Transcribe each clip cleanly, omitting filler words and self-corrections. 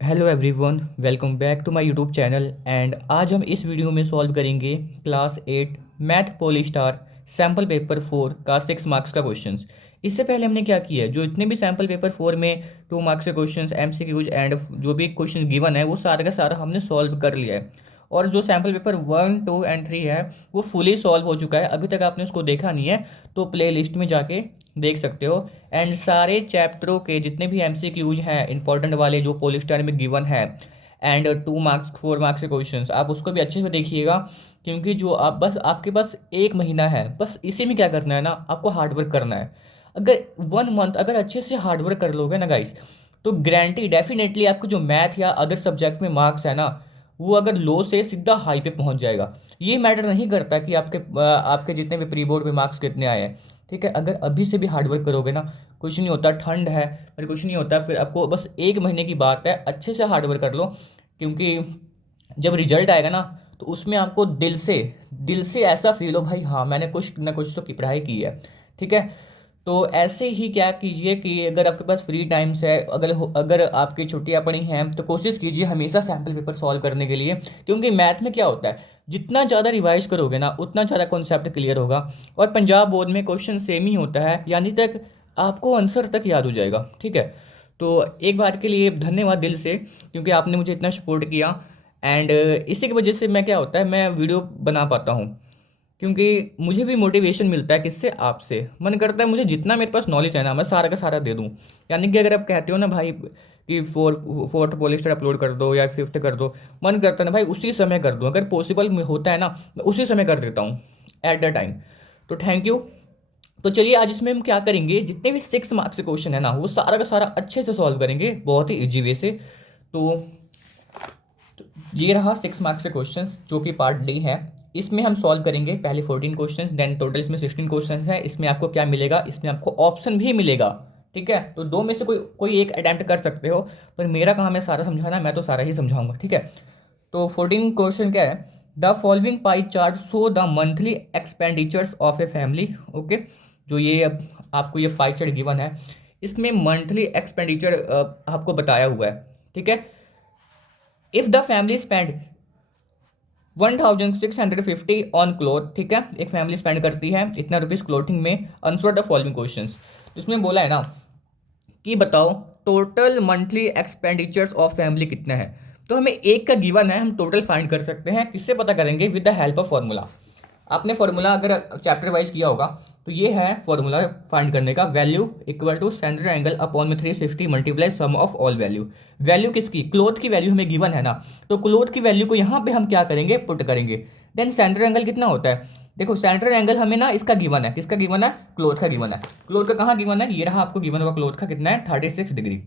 Hello everyone, welcome back to my YouTube channel. And आज हम इस वीडियो में सॉल्व करेंगे class 8 math Polystar sample paper 4 का 6 मार्क्स का क्वेश्चंस। इससे पहले हमने क्या किया है, जो इतने भी सैम्पल पेपर 4 में 2 मार्क्स के क्वेश्चंस, एमसीक्यूज एंड जो भी क्वेश्चन गिवन है वो सारा का सारा हमने सॉल्व कर लिया है। और जो सैम्पल पेपर 1, 2 एंड 3 है वो फुली सॉल्व हो चुका है। अभी तक आपने उसको देखा नहीं है तो प्ले लिस्ट में जाके देख सकते हो। एंड सारे चैप्टरों के जितने भी एमसीक्यूज हैं इंपॉर्टेंट वाले जो पॉलिस्टार में गिवन है, एंड 2 मार्क्स 4 मार्क्स के क्वेश्चंस, आप उसको भी अच्छे से देखिएगा। क्योंकि जो आप बस आपके पास 1 महीना है, बस इसी में क्या करना है ना, आपको हार्डवर्क करना है। अगर 1 मंथ अगर अच्छे से हार्डवर्क कर लोगे ना गाइस, तो गारंटी डेफिनेटली आपको जो मैथ या अदर सब्जेक्ट में मार्क्स है ना, वो अगर लो से सीधा हाई पे पहुंच जाएगा। ये मैटर नहीं करता कि आपके जितने भी प्री बोर्ड में मार्क्स कितने आए हैं। ठीक है, अगर अभी से भी हार्डवर्क करोगे ना, कुछ नहीं होता, ठंड है पर कुछ नहीं होता। फिर आपको बस 1 महीने की बात है, अच्छे से हार्डवर्क कर लो। क्योंकि जब रिजल्ट आएगा ना, तो उसमें आपको दिल से ऐसा फील हो भाई, हाँ मैंने कुछ ना कुछ तो की पढ़ाई की है। ठीक है, तो ऐसे ही क्या कीजिए कि अगर आपके पास फ्री टाइम्स है, अगर आपकी छुट्टियां पड़ी हैं, तो कोशिश कीजिए हमेशा सैम्पल पेपर सॉल्व करने के लिए। क्योंकि मैथ में क्या होता है, जितना ज़्यादा रिवाइज करोगे ना उतना ज़्यादा कॉन्सेप्ट क्लियर होगा। और पंजाब बोर्ड में क्वेश्चन सेम ही होता है, यानी तक आपको आंसर तक याद हो जाएगा। ठीक है, तो एक बार के लिए धन्यवाद दिल से, क्योंकि आपने मुझे इतना सपोर्ट किया। एंड इसी की वजह से मैं क्या होता है, मैं वीडियो बना पाता हूँ। क्योंकि मुझे भी मोटिवेशन मिलता है, किससे, आपसे। मन करता है मुझे जितना मेरे पास नॉलेज है ना, मैं सारा का सारा दे दूँ। यानी कि अगर आप कहते हो ना भाई कि फोर्थ पॉलिस्टर अपलोड कर दो या फिफ्थ कर दो, मन करता है ना भाई उसी समय कर दूँ। अगर पॉसिबल होता है ना, मैं उसी समय कर देता हूँ, एट द टाइम। तो थैंक यू। तो चलिए आज इसमें हम क्या करेंगे, जितने भी 6 मार्क्स के क्वेश्चन है ना, वो सारा का सारा अच्छे से सॉल्व करेंगे, बहुत ही इजी वे से। तो ये रहा 6 मार्क्स के क्वेश्चन जो कि पार्ट डी है। इसमें हम सॉल्व करेंगे पहले 14 क्वेश्चन, देन टोटल इसमें 16 क्वेश्चन है। इसमें आपको क्या मिलेगा, इसमें आपको ऑप्शन भी मिलेगा। ठीक है, तो दो में से कोई कोई एक अटेम्प्ट कर सकते हो, पर मेरा काम है सारा समझाना, मैं तो सारा ही समझाऊंगा। ठीक है, तो 14 क्वेश्चन क्या है, the following pie chart show the monthly expenditures of a family. Okay, जो ये आपको ये पाई चार्ट गिवन है, इसमें मंथली एक्सपेंडिचर आपको बताया हुआ है। ठीक है, if the family spend 1650 on cloth. ठीक है, एक फैमिली स्पेंड करती है इतना रुपीज क्लोथिंग में, आंसर द फॉलोइंग क्वेश्चंस। इसमें बोला है ना कि बताओ total monthly expenditures of family कितना है। तो हमें एक का गिवन है, हम टोटल फाइंड कर सकते हैं। किससे पता करेंगे, with the help of formula. आपने फॉर्मूला अगर चैप्टर वाइज किया होगा, तो ये है फॉर्मूला फाइंड करने का, value equal to central angle upon में 360 multiply sum of all value. Value किसकी, क्लोथ की वैल्यू हमें गिवन है ना, तो क्लोथ की वैल्यू को यहाँ पे हम क्या करेंगे, पुट करेंगे। देन सेंट्रल एंगल कितना होता है, देखो सेंट्रल एंगल हमें ना इसका गिवन है, किसका गिवन है, क्लोथ का गिवन है। क्लोथ का कहाँ गिवन है, ये रहा आपको गिवन हुआ, क्लोथ का कितना है, 36 डिग्री।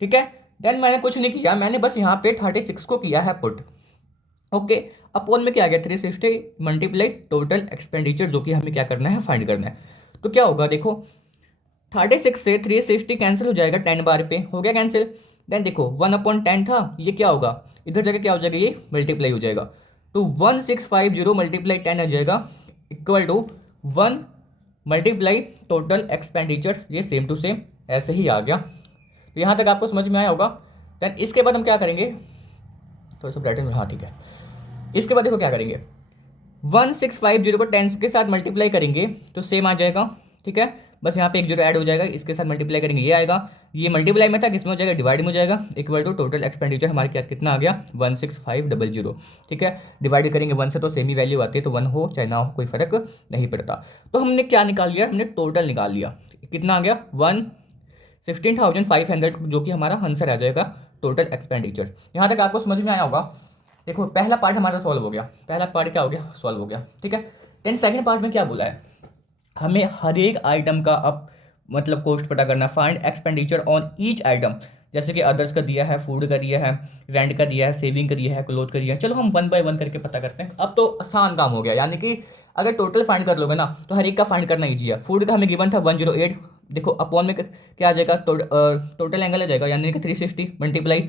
ठीक है, देन मैंने कुछ नहीं किया, मैंने बस यहाँ पे 36 को किया है पुट। ओके, अपोन में क्या आ गया, 360 मल्टीप्लाई टोटल एक्सपेंडिचर, जो कि हमें क्या करना है, फाइंड करना है। तो क्या होगा देखो, 36 से 360 कैंसिल हो जाएगा, 10 बार पे हो गया कैंसिल। देन देखो 1/10 था, ये क्या होगा, इधर जाके क्या हो जाएगा, ये मल्टीप्लाई हो जाएगा। तो 1650 मल्टीप्लाई 10 आ जाएगा, equal to 1 multiply total expenditures, ये सेम टू सेम ऐसे ही आ गया। तो यहाँ तक आपको समझ में आया होगा। देन इसके बाद हम क्या करेंगे, थोड़ा सा ब्राइटन में, हाँ ठीक है। इसके बाद देखो क्या करेंगे, 1650 को 10 के साथ मल्टीप्लाई करेंगे तो सेम आ जाएगा। ठीक है, बस यहाँ पे एक जीरो ऐड हो जाएगा, इसके साथ मल्टीप्लाई करेंगे ये आएगा। ये मल्टीप्लाई में था, किसमें हो जाएगा, डिवाइड में हो जाएगा, इक्वल टू टोटल एक्सपेंडिचर हमारे क्या कितना आ गया, 16500। ठीक है, डिवाइड करेंगे 1 से तो सेम ही वैल्यू आती है, तो 1 हो चाहे ना हो कोई फर्क नहीं पड़ता। तो हमने क्या निकाल लिया, हमने टोटल निकाल लिया, कितना आ गया, 16,500, जो कि हमारा आंसर आ जाएगा टोटल एक्सपेंडिचर। यहाँ तक आपको समझ में आया होगा। देखो पहला पार्ट हमारा सॉल्व हो गया, पहला पार्ट क्या हो गया, सॉल्व हो गया। ठीक है, देन सेकंड पार्ट में क्या बोला है, हमें हर एक आइटम का अब मतलब कॉस्ट पता करना, find expenditure on each item. जैसे कि अदर्स का दिया है, फूड का दिया है, रेंट का दिया है, सेविंग का दिया है, क्लोथ का दिया है। चलो हम 1 बाय 1 करके पता करते हैं। अब तो आसान काम हो गया, यानी कि अगर टोटल फाइंड कर लोगे ना, तो हर एक का फाइंड करना ईजी है। फूड का हमें गिवन था 108, देखो अपॉन में क्या आ जाएगा, टोटल एंगल आ जाएगा, यानी कि 360 मल्टीप्लाई,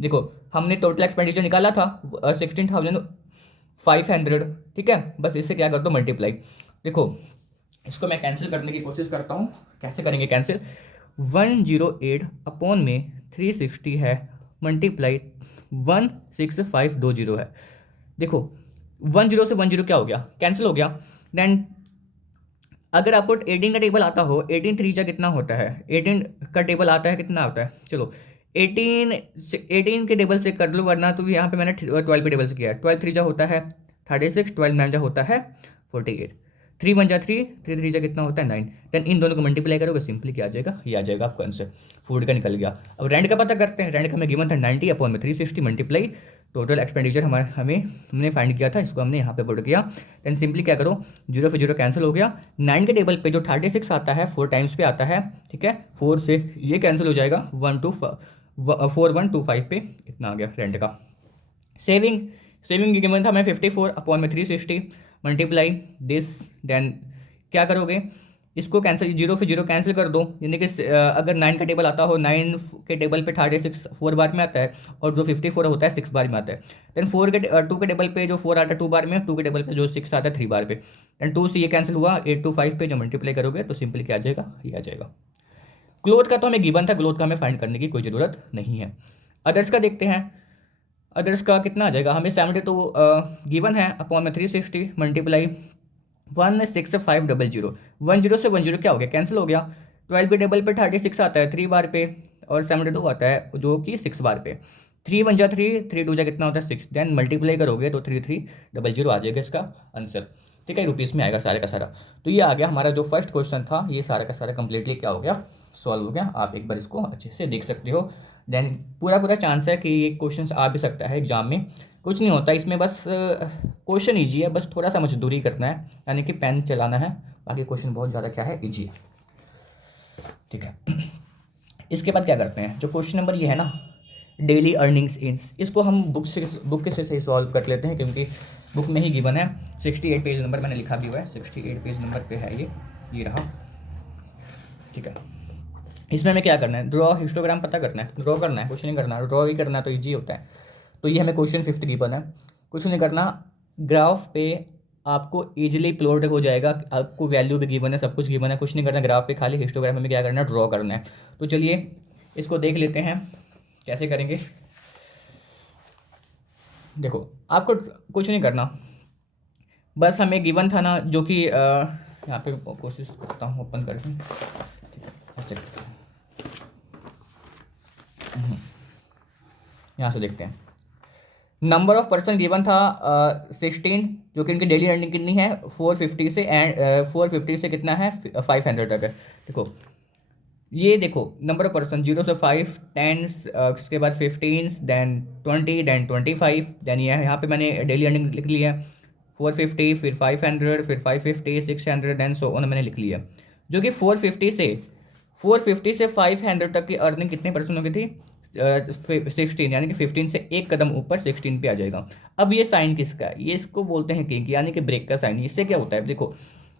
देखो हमने टोटल एक्सपेंडिचर निकाला था 16,500। ठीक है, बस इससे क्या कर दो, मल्टीप्लाई। देखो इसको मैं कैंसिल करने की कोशिश करता हूँ, कैसे करेंगे कैंसिल, 108 अपॉन में 360 है, मल्टीप्लाई 16520 है। देखो 10 से 10 क्या हो गया, कैंसिल हो गया। देन अगर आपको 18 का टेबल आता हो, 18 3 जा कितना होता है, 18 का टेबल आता है कितना होता है, चलो 18 के टेबल से कर लो, वरना तो यहाँ पे मैंने 12 के टेबल से किया है। 12 3 जा होता है 36, 12 9 जा होता है 48, 3 1 जा 3, 3 3 जा कितना होता है 9। देन इन दोनों को मल्टीप्लाई करोगे, सिंपली क्या आ जाएगा, ये आ जाएगा आपका आंसर, फूड का निकल गया। अब रेंट का पता करते हैं। रेंट का हमें गिवन था 90 अपॉन में 360 मल्टीप्लाई टोटल एक्सपेंडिचर हमने फाइंड किया था, इसको हमने यहाँ पे पुट किया। देन सिंपली क्या करो, 0 से 0 कैंसिल हो गया। 9 के टेबल पे जो 36 आता है 4 टाइम्स पे आता है, ठीक है, 4 से ये कैंसिल हो जाएगा, 4125 पे इतना आ गया रेंट का। सेविंग की कीमत था हमें 54 अपॉन में 360 मल्टीप्लाई दिस। देन क्या करोगे, इसको कैंसिल, 0 से 0 कैंसिल कर दो, यानी कि अगर 9 का टेबल आता हो, 9 के टेबल पे 36 4 बार में आता है, और जो 54 होता है 6 बार में आता है। देन 2 के टेबल पे जो 4 आता है 2 बार में, 2 के टेबल पे जो 6 आता है 3 बार पे। देन 2 से ये कैंसिल हुआ, 825 पे जो मल्टीप्लाई करोगे तो सिंपली क्या आ जाएगा, ये आ जाएगा। क्लोथ का तो हमें गिवन था, क्लोथ का हमें फाइंड करने की कोई ज़रूरत नहीं है। अदर्स का देखते हैं। अदर्स का कितना आ जाएगा, हमें 72 गिवन है अपॉन में 360 मल्टीप्लाई 16500। 10 से 10 क्या हो गया, कैंसिल हो गया। 12 के टेबल पे 36 आता है 3 बार पे, और 72 आता है जो कि 6 बार पे। 3 1 जा 3, 3 2 जा कितना होता है 6। देन मल्टीप्लाई करोगे तो 3300 आ जाएगा इसका आंसर, ठीक है, रुपीज़ में आएगा सारे का सारा। तो ये आ गया हमारा जो फर्स्ट क्वेश्चन था, ये सारा का सारा कंप्लीटली क्या हो गया, सॉल्व हो गया। आप एक बार इसको अच्छे से देख सकते हो। देन पूरा चांस है कि ये क्वेश्चन आ भी सकता है एग्जाम में, कुछ नहीं होता इसमें, बस क्वेश्चन ईजी है, बस थोड़ा सा मजदूरी करना है, यानी कि पेन चलाना है, बाकी क्वेश्चन बहुत ज़्यादा क्या है, ईजी है, ठीक है। इसके बाद क्या करते हैं, जो क्वेश्चन नंबर ये है ना, डेली अर्निंग्स इंस, इसको हम बुक से सही सॉल्व कर लेते हैं, क्योंकि बुक में ही गिवन है। 68 पेज नंबर मैंने लिखा भी हुआ है, 68 पेज नंबर पे है ये रहा, ठीक है। इसमें हमें क्या करना है, ड्रॉ हिस्टोग्राम पता करना है, ड्रॉ करना है, कुछ नहीं करना, ड्रॉ ही करना तो ईजी होता है। तो ये हमें क्वेश्चन 5 गिवन है, कुछ नहीं करना, ग्राफ पे आपको ईजिली प्लॉट हो जाएगा, आपको वैल्यू भी गिवन है, सब कुछ गिवन है, कुछ नहीं करना, ग्राफ पे खाली हिस्टोग्राम हमें क्या करना है, ड्रॉ करना है। तो चलिए इसको देख लेते हैं कैसे करेंगे। देखो आपको कुछ नहीं करना, बस हमें गिवन था ना, जो कि यहाँ पे कोशिश करता हूँ ओपन करके, ठीक है, ऐसे यहाँ से देखते हैं। नंबर ऑफ पर्सन गिवन था 16, जो कि इनकी डेली अर्निंग कितनी है 450 से, एंड 450 से कितना है 500 तक है। देखो ये देखो नंबर ऑफ पर्सन 0 से 5, 10, उसके बाद 15, देन 20, देन 25, देन ये यहाँ पे मैंने डेली अर्निंग लिख ली है 450, फिर 500, फिर 550, 600, देन सो ऑन मैंने लिख लिया, जो कि 450 से 500 तक की अर्निंग कितने परसेंट हो गई थी 16, यानी कि 15 से एक कदम ऊपर 16 पे आ जाएगा। अब ये साइन किसका है, ये इसको बोलते हैं किंग, यानी कि ब्रेक का साइन। इससे क्या होता है, देखो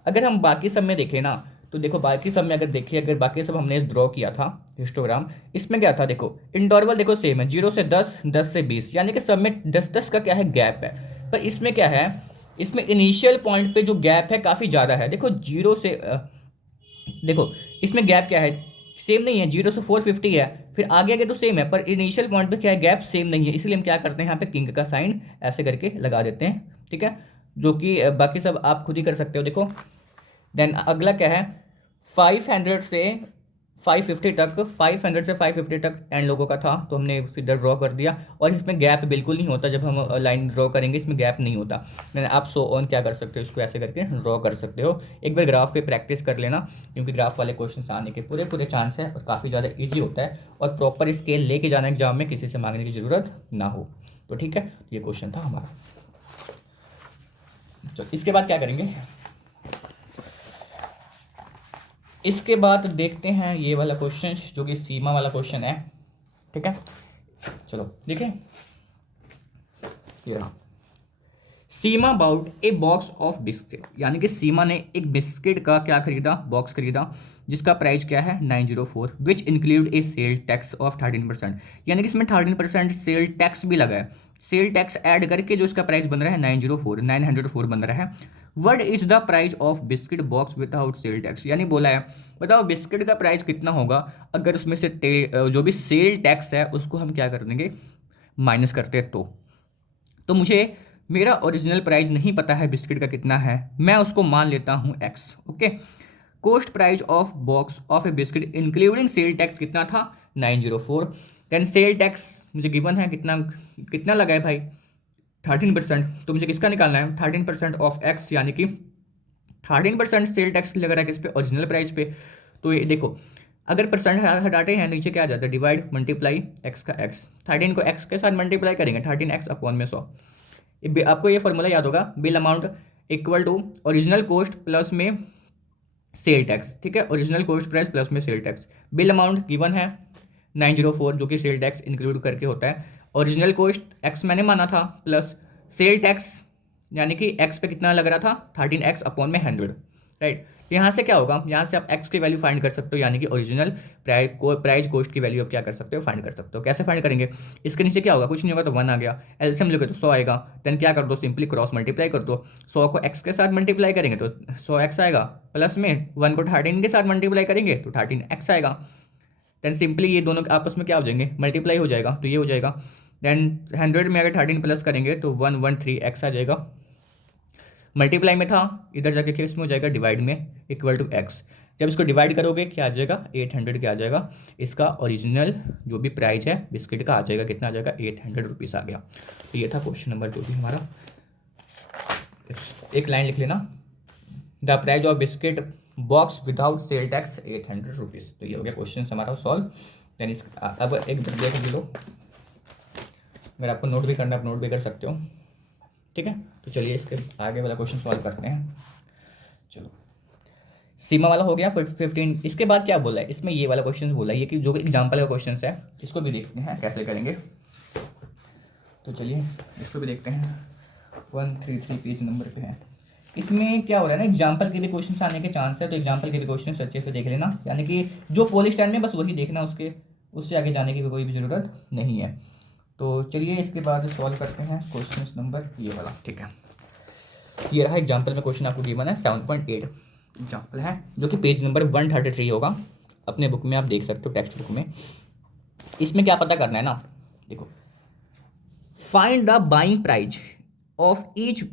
अगर हम बाकी सब में देखें ना, तो देखो बाकी सब में अगर देखिए, अगर बाकी सब हमने ड्रॉ किया था हिस्टोग्राम, इसमें क्या था, देखो इंटरवल देखो सेम है, 0 से 10, 10 से 20, यानी कि सब में 10 का क्या है गैप है। पर इसमें क्या है, इसमें इनिशियल पॉइंट पे जो गैप है काफ़ी ज़्यादा है। देखो 0 से देखो इसमें गैप क्या है, सेम नहीं है, 0 से 450 है, फिर आगे तो सेम है, पर इनिशियल पॉइंट पे क्या है, गैप सेम नहीं है। इसलिए हम क्या करते हैं, यहाँ पे किंग का साइन ऐसे करके लगा देते हैं, ठीक है, जो कि बाकी सब आप खुद ही कर सकते हो। देखो देन अगला क्या है, 500 से 550 तक, 500 से 550 तक 10 लोगों का था, तो हमने फिर ड्रॉ कर दिया, और इसमें गैप बिल्कुल नहीं होता, जब हम लाइन ड्रॉ करेंगे इसमें गैप नहीं होता। मैंने आप सो ऑन क्या कर सकते हो, इसको ऐसे करके ड्रॉ कर सकते हो। एक बार ग्राफ पे प्रैक्टिस कर लेना, क्योंकि ग्राफ वाले क्वेश्चन आने के पूरे चांस है, और काफ़ी ज़्यादा ईजी होता है, और प्रॉपर स्केल लेके जाना एग्जाम में, किसी से मांगने की ज़रूरत ना हो। तो ठीक है, ये क्वेश्चन था हमारा। चलो इसके बाद क्या करेंगे, इसके बाद देखते हैं ये वाला क्वेश्चन, जो कि सीमा वाला क्वेश्चन है, ठीक है। चलो देखें, ये रहा, Seema bought a box of biscuit, यानी कि सीमा ने एक बिस्किट का क्या खरीदा, बॉक्स खरीदा, जिसका प्राइस क्या है 904, which include A sale tax of 13%, यानी कि इसमें 13% सेल टैक्स भी लगा है। सेल टैक्स ऐड करके जो इसका प्राइस बन रहा है 904 बन रहा है। What is the price of biscuit box without sale tax, यानी बोला है बताओ बिस्किट का प्राइस कितना होगा अगर उसमें से जो भी सेल टैक्स है उसको हम क्या कर देंगे, माइनस करते हैं। तो मुझे मेरा ओरिजिनल प्राइस नहीं पता है बिस्किट का कितना है, मैं उसको मान लेता हूँ x. Okay, coast price of box of A biscuit including sale tax कितना था 904। देन सेल टैक्स मुझे गिवन है कितना, कितना लगा है भाई 13%। तो मुझे किसका निकालना है 13% ऑफ एक्स, यानी कि 13% सेल टैक्स लग रहा है किस पे, ओरिजिनल प्राइस पे। तो ये देखो अगर परसेंट हटाते हैं नीचे क्या आ जाता है, डिवाइड मल्टीप्लाई एक्स का एक्स, 13 को एक्स के साथ मल्टीप्लाई करेंगे 13x अपॉन में 100। आपको ये फॉर्मूला याद होगा, bill amount equal to original cost plus में सेल टैक्स। ठीक है, ओरिजिनल कोस्ट प्राइस प्लस में sale tax. Bill amount given है 904 जो कि सेल टैक्स इंक्लूड करके होता है। ओरिजिनल कोस्ट एक्स मैंने माना था प्लस सेल टैक्स यानी कि एक्स पे कितना लग रहा था 13x अपॉन में 100। राइट, यहाँ से क्या होगा, यहाँ से आप एक्स की वैल्यू फाइंड कर सकते हो, यानी कि ओरिजिनल प्राइस कोस्ट की वैल्यू आप क्या कर सकते हो, फाइंड कर सकते हो। कैसे फाइंड करेंगे, इसके नीचे क्या होगा, कुछ नहीं होगा तो 1 आ गया, एलसीएम लोगे तो 100 आएगा। देन क्या कर दो, सिंपली क्रॉस मल्टीप्लाई कर दो, 100 को एक्स के साथ मल्टीप्लाई करेंगे तो 100x आएगा, प्लस में 1 को 13 के साथ मल्टीप्लाई करेंगे तो 13x आएगा। देन सिंपली ये दोनों आपस में क्या हो जाएंगे, मल्टीप्लाई हो जाएगा, तो ये हो जाएगा। देन 100 में अगर 13 प्लस करेंगे तो 113x आ जाएगा। मल्टीप्लाई में था, इधर जाके किस में हो जाएगा, डिवाइड में, इक्वल टू एक्स। जब इसको डिवाइड करोगे क्या आ जाएगा 800 क्या आ जाएगा, इसका ओरिजिनल जो भी प्राइस है बिस्किट का आ जाएगा, कितना आ जाएगा 800 रुपीज़ आ गया। तो ये था क्वेश्चन नंबर जो भी हमारा, एक लाइन लिख लेना, the price of biscuit box without sale tax 800 rupees. तो ये हो गया क्वेश्चन हमारा सॉल्व। यानी अब एक देख लो, अगर आपको नोट भी करना है आप नोट भी कर सकते हो। ठीक है, तो चलिए इसके आगे वाला क्वेश्चन सॉल्व करते हैं। चलो, सीमा वाला हो गया 15। इसके बाद क्या बोला है, इसमें ये वाला क्वेश्चन बोला है, ये कि जो एग्जाम्पल का क्वेश्चन है इसको भी देखते हैं कैसे करेंगे। तो चलिए इसको भी देखते हैं, 133 पेज नंबर पे है। इसमें क्या हो रहा है ना, एग्जाम्पल के भी क्वेश्चन आने के चांस है, तो एग्जाम्पल के भी क्वेश्चन अच्छे से देख लेना, यानी कि जो पॉलिस्टाइन में बस वही देखना, उससे आगे जाने की कोई भी ज़रूरत नहीं है। तो चलिए इसके बाद सॉल्व करते हैं क्वेश्चन नंबर ये वाला। ठीक है, ये रहा एग्जाम्पल में क्वेश्चन आपको गिवन है 7.8 एग्जाम्पल है, जो कि पेज नंबर 133 होगा, अपने बुक में आप देख सकते हो, टेक्स्ट बुक में। इसमें क्या पता करना है ना, देखो, find the buying price of each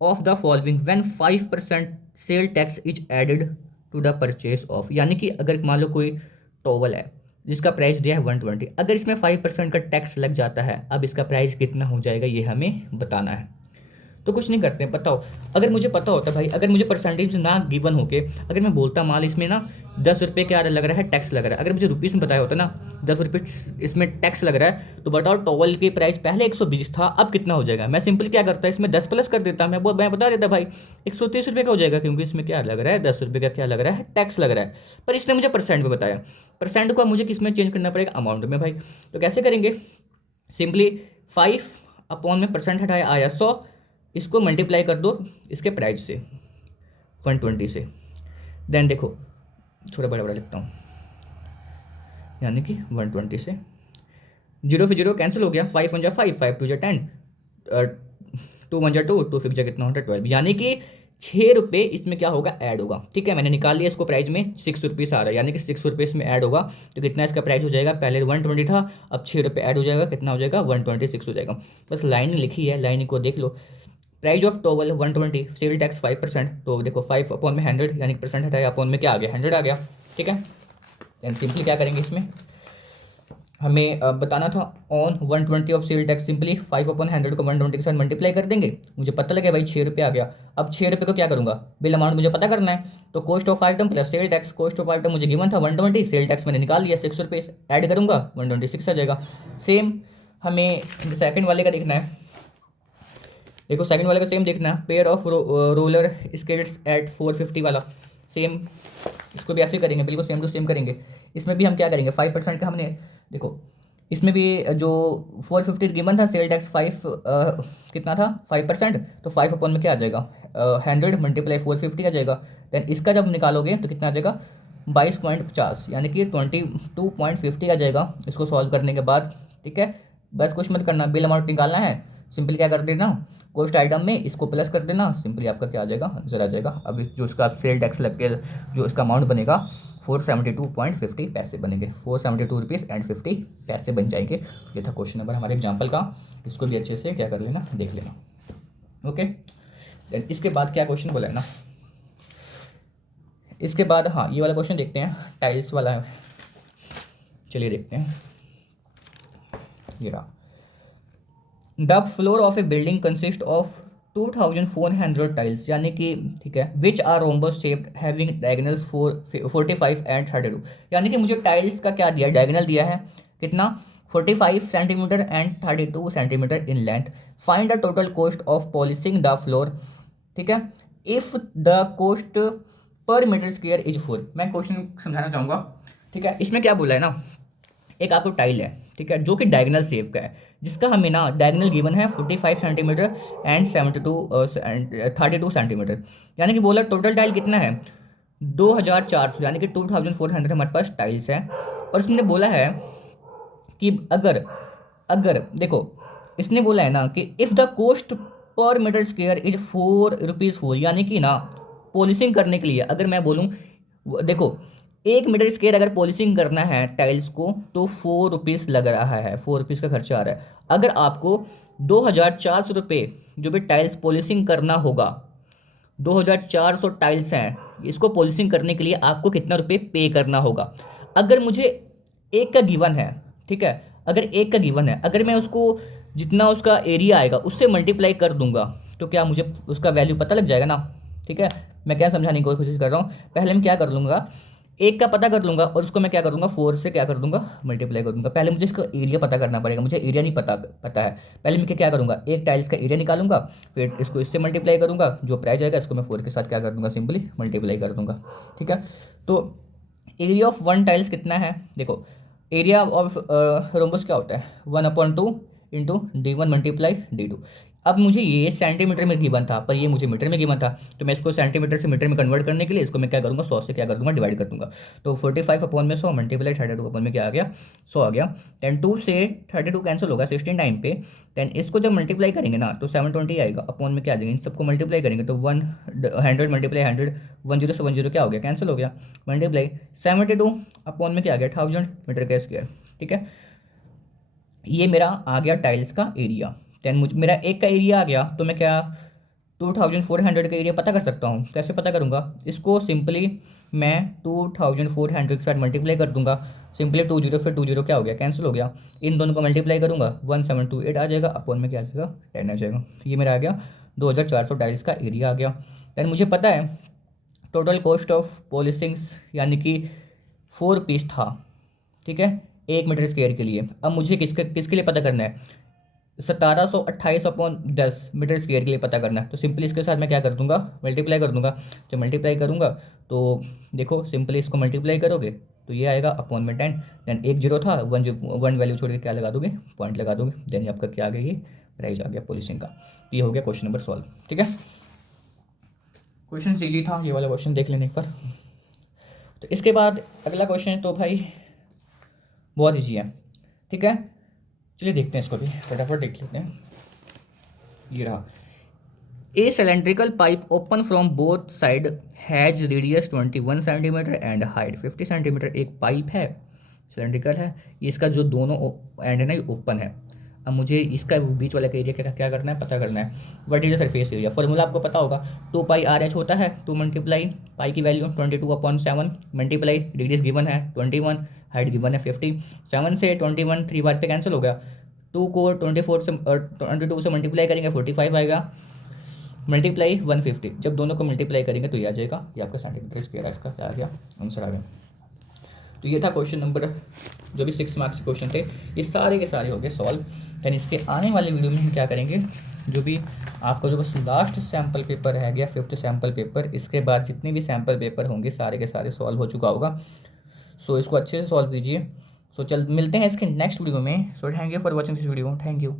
of the following when 5% sale tax is added to the purchase of, यानी कि अगर मान लो कोई टॉवल है जिसका प्राइस दिया है 120, अगर इसमें 5% का टैक्स लग जाता है, अब इसका प्राइस कितना हो जाएगा ये हमें बताना है। तो कुछ नहीं करते हैं, बताओ अगर मुझे पता होता भाई, अगर मुझे परसेंटेज ना गिवन होके अगर मैं बोलता माल इसमें ना 10 रुपये क्या लग रहा है टैक्स लग रहा है, अगर मुझे रुपीज़ में बताया होता ना 10 रुपये इसमें टैक्स लग रहा है, तो बताओ टॉवल की प्राइस पहले 120 था, अब कितना हो जाएगा। मैं सिंपल क्या करता इसमें 10 प्लस कर देता, मैं बता देता भाई 130 रुपये का हो जाएगा, क्योंकि इसमें क्या लग रहा है 10 रुपये का क्या लग रहा है टैक्स लग रहा है। पर इसने मुझे परसेंट में बताया, परसेंट को मुझे किस में चेंज करना पड़ेगा, अमाउंट में भाई। तो कैसे करेंगे, सिंपली 5 अपॉन में परसेंट हटाया आया 100, इसको मल्टीप्लाई कर दो इसके प्राइस से 120 से। देन देखो थोड़ा बड़ा बड़ा लिखता हूँ, यानी कि 120 से 0 से 0 कैंसिल हो गया, 5 1 जा 5, 5 2 जा 10, 2 1 जा 2, 2 5 जा कितना होता है 12, यानी कि 6 रुपये इसमें क्या होगा ऐड होगा। ठीक है, मैंने निकाल लिया इसको, प्राइस में 6 रुपीज़ आ रहा है, यानी कि 6 रुपये इसमें ऐड होगा, तो कितना इसका प्राइस हो जाएगा, पहले 120 था, अब 6 रुपये ऐड हो जाएगा, कितना हो जाएगा 126 हो जाएगा। बस लाइन लिखी है, लाइन को देख लो, price of towel 120, sale tax 5%, तो देखो 5 अपॉन में 100, यानी कि परसेंट हटाया, अपॉन में क्या आ गया 100 आ गया। ठीक है, देन सिंपली क्या करेंगे, इसमें हमें बताना था on 120 of sale tax, simply 5 upon 100 को 120 के साथ मल्टीप्लाई कर देंगे, मुझे पता लगे भाई 6 रुपये आ गया। अब 6 रुपये को क्या करूँगा, बिल अमाउंट मुझे पता करना है, तो cost of item plus sale tax, cost of item मुझे गिवन था 120, सेल टैक्स मैंने निकाल लिया 6 रुपये, ऐड करूँगा 126 आ जाएगा। सेम हमें सेकंड वाले का देखना है, देखो सेकंड वाले का सेम देखना है, pair of roller skates at 450 वाला, सेम इसको भी ऐसे ही करेंगे, बिल्कुल सेम टू सेम करेंगे। इसमें भी हम क्या करेंगे 5% का हमने, देखो इसमें भी जो 450 गिवन था, सेल टैक्स 5 कितना था 5%, तो 5 अपॉन में क्या आ जाएगा 100 मल्टीप्लाई 450 आ जाएगा। देन इसका जब निकालोगे तो कितना आ जाएगा 22.50, यानी कि 22.50 आ जाएगा इसको सॉल्व करने के बाद। ठीक है, बस कुछ मत करना, बिल अमाउंट निकालना है, सिंपली क्या कर देना, कॉस्ट आइटम में इसको प्लस कर देना, सिंपली आपका क्या आ जाएगा, आंसर आ जाएगा। अब जो इसका सेल टैक्स लग के जो इसका अमाउंट बनेगा 472.50 पैसे बनेंगे, 472 रुपीज़ एंड 50 पैसे बन जाएंगे। ये था क्वेश्चन नंबर हमारे एग्जाम्पल का, इसको भी अच्छे से क्या कर लेना, देख लेना। ओके, देन इसके बाद क्या क्वेश्चन बोला है ना, इसके बाद हाँ ये वाला क्वेश्चन देखते हैं, टाइल्स वाला है, चलिए देखते हैं। ये रहा, the floor of a building consist of 2400 tiles, यानी कि ठीक है, which are rhombus shaped having diagonals 45 and 32, यानी कि मुझे टाइल्स का क्या दिया, डायगोनल दिया है कितना, 45 centimetre and 32 centimetre in length. Find the total cost of polishing the floor, ठीक है, if the cost per metre square is 4। मैं क्वेश्चन समझाना चाहूँगा, ठीक है। इसमें क्या बोला है ना, एक आपको टाइल है, ठीक है, जो कि डायगोनल शेप का है, जिसका हमें ना डायगोनल गिवन है 45 सेंटीमीटर एंड 32 सेंटीमीटर, यानी कि बोला टोटल टाइल कितना है 2400, यानी कि 2400 हमारे पास टाइल्स है। और इसने बोला है कि अगर अगर देखो, इसने बोला है ना कि if the cost per metre square is 4 rupees 4, यानी कि ना पॉलिशिंग करने के लिए अगर मैं बोलूँ, देखो 1 मीटर स्क्वायर अगर पॉलिशिंग करना है टाइल्स को तो 4 रुपीज़ लग रहा है, 4 रुपीज़ का खर्चा आ रहा है। अगर आपको 2400 रुपये जो भी टाइल्स पॉलिशिंग करना होगा, 2400 टाइल्स हैं, इसको पॉलिशिंग करने के लिए आपको कितना रुपये पे करना होगा। अगर मुझे एक का गिवन है, ठीक है, अगर एक का गिवन है, अगर मैं उसको जितना उसका एरिया आएगा उससे मल्टीप्लाई कर दूंगा तो क्या मुझे उसका वैल्यू पता लग जाएगा ना, ठीक है। मैं क्या समझाने की कोशिश कर रहा हूँ, पहले मैं क्या कर लूँगा, एक का पता कर लूँगा और उसको मैं क्या कर दूंगा 4 से क्या कर दूंगा, मल्टीप्लाई कर दूंगा। पहले मुझे इसका एरिया पता करना पड़ेगा, मुझे एरिया नहीं पता है। पहले मैं क्या करूँगा, एक टाइल्स का एरिया निकालूंगा, फिर इसको इससे मल्टीप्लाई करूँगा, जो प्राइस आएगा इसको मैं 4 के साथ क्या कर दूंगा, सिंपली मल्टीप्लाई कर दूंगा, ठीक है। तो एरिया ऑफ वन टाइल्स कितना है, देखो एरिया ऑफ रोम्बस क्या होता है 1/2 इंटू D1 मल्टीप्लाई D2। अब मुझे ये सेंटीमीटर में गिवन था, पर ये मुझे मीटर में गिवन था, तो मैं इसको सेंटीमीटर से मीटर में कन्वर्ट करने के लिए इसको मैं क्या करूँगा 100 से क्या कर दूँगा, डिवाइड कर दूँगा। तो 45/100 मल्टीप्लाई 32 में क्या आ गया, 100 आ गया। दैन 2 से 32 कैंसिल होगा 69 पे, दैन इसको जब मल्टीप्लाई करेंगे ना तो 720 आएगा, अपॉन में क्या आ जाएगा, इन सबको मल्टीप्लाई करेंगे तो 100 मल्टीप्लाई 100, 10 से 10 क्या हो गया, कैंसिल हो गया, मल्टीप्लाई 72 अपॉन में क्या आ गया 1000 मीटर का स्क्वायर, ठीक है। ये मेरा आ गया टाइल्स का एरिया। दैन मुझे मेरा एक का एरिया आ गया, तो मैं क्या 2400 का एरिया पता कर सकता हूँ, कैसे पता करूँगा, इसको सिंपली मैं 2400 के साथ मल्टीप्लाई कर दूंगा, सिंपली 20 फिर 20 क्या हो गया, कैंसिल हो गया, इन दोनों को मल्टीप्लाई करूँगा 1728 आ जाएगा, अपॉन में क्या आ जाएगा 10 आ जाएगा। ये मेरा आ गया 2400 टाइल्स का एरिया आ गया। दैन मुझे पता है टोटल कॉस्ट ऑफ पॉलिशिंग्स यानी कि 4 रुपीज़ था, ठीक है, 1 मीटर स्क्वायर के लिए। अब मुझे किसके लिए पता करना है, 1728/10 मीटर स्क्वायर के लिए पता करना है। तो सिंपली इसके साथ मैं क्या कर दूंगा, मल्टीप्लाई कर दूंगा। जब मल्टीप्लाई करूंगा तो देखो सिंपली इसको मल्टीप्लाई करोगे तो ये आएगा अपॉन में 10, देन 1 0 था, 1 वैल्यू छोड़ के क्या लगा दोगे, पॉइंट लगा दोगे, देन आपका क्या आ गया, ये प्राइस आ गया पॉलिशिंग का। ये हो गया क्वेश्चन नंबर सॉल्व, ठीक है। क्वेश्चन ईजी था, ये वाला क्वेश्चन देख लेने पर। तो इसके बाद अगला क्वेश्चन तो भाई बहुत ईजी है, ठीक है। चलिए देखते हैं इसको भी, फटाफट देख लेते हैं। ये रहा, ए cylindrical pipe open from both side has radius 21 centimetre and height 50 centimetre. एक पाइप है, सिलेंड्रिकल है, इसका जो दोनों एंड है ना ये ओपन है। अब मुझे इसका बीच वाला का एरिया क्या करना है, पता करना है। What is the surface area, formula आपको पता होगा, 2πRH होता है, 2 मल्टीप्लाई पाई की वैल्यू 22/7 मल्टीप्लाई रेडियस गिवन है 21, हाइट गिवन है 50, 7 से 21 3 बार पे कैंसिल हो गया, 2 को 22 से मल्टीप्लाई करेंगे 45 आएगा, मल्टीप्लाई 150, जब दोनों को मल्टीप्लाई करेंगे तो ये आ जाएगा, ये आपका सेंटीमीटर स्क्वायर है, इसका क्या आ गया, आंसर आ गया। तो ये था क्वेश्चन नंबर, जो भी 6 मार्क्स के क्वेश्चन थे, ये सारे के सारे हो गए सॉल्व। दैन इसके आने वाले वीडियो में हम क्या करेंगे, जो भी आपका जो बस लास्ट सैम्पल पेपर है गया 5th सैम्पल पेपर, इसके बाद जितने भी सैम्पल पेपर होंगे सारे के सारे सॉल्व हो चुका होगा। सो इसको अच्छे से सॉल्व कीजिए। सो चल मिलते हैं इसके नेक्स्ट वीडियो में। So thank you for watching this video, thank you.